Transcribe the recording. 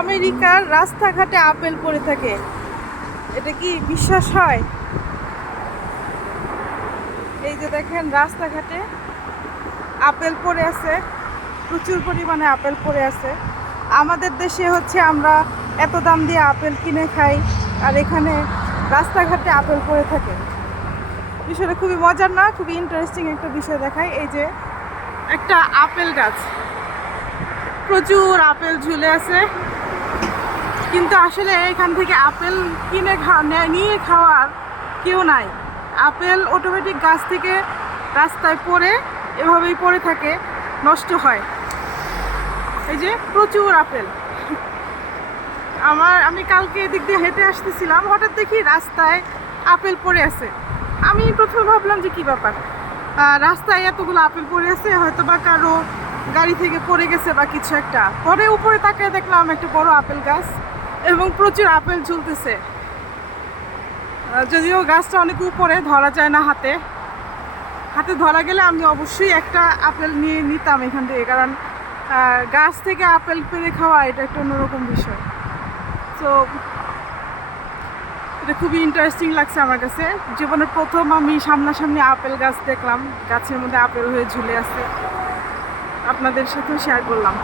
আমেরিকার রাস্তাঘাটে আপেল পড়ে থাকে। এটা কি বিশ্বাস হয়? এই যে দেখেন রাস্তাঘাটে আপেল পড়ে আছে, প্রচুর পরিমাণে আপেল পড়ে আছে। আমাদের দেশে হচ্ছে আমরা এত দাম দিয়ে আপেল কিনে খাই, আর এখানে রাস্তাঘাটে আপেল পড়ে থাকে। বিষয়টা খুবই মজার না? খুবই ইন্টারেস্টিং একটা বিষয় দেখায়। এই যে একটা আপেল গাছ। প্রচুর আপেল ঝুলে আছে। কিন্তু আসলে এখান থেকে আপেল কিনে খাওয়া নিয়ে খাওয়ার কেউ নাই। আপেল অটোমেটিক গাছ থেকে রাস্তায় পড়ে, এভাবেই পড়ে থাকে, নষ্ট হয়। এই যে প্রচুর আপেল। আমার, আমি কালকে এদিক দিয়ে হেঁটে আসতেছিলাম, হঠাৎ দেখি রাস্তায় আপেল পড়ে আছে। আমি প্রথমে ভাবলাম যে কি ব্যাপার? রাস্তায় এতগুলো আপেল পড়ে আছে হয়তো বা কারও গাড়ি থেকে পড়ে গেছে বা কিছু একটা। পরে উপরে তাকিয়ে দেখলাম একটা বড় আপেল গাছ। এবং প্রচুর আপেল ঝুলতেছে। যদিও গাছটা অনেক উপরে, ধরা যায় না হাতে। হাতে ধরা গেলে আমি অবশ্যই একটা আপেল নিয়ে নিতাম এখান থেকে, কারণ গাছ থেকে আপেল পেরে খাওয়া এটা একটা অন্যরকম বিষয়। তো, এটা খুবই ইন্টারেস্টিং লাগছে আমার কাছে। জীবনের প্রথম আমি সামনাসামনি আপেল গাছ দেখলাম, গাছের মধ্যে আপেল হয়ে ঝুলে আছে। আপনাদের সাথেও শেয়ার করলাম।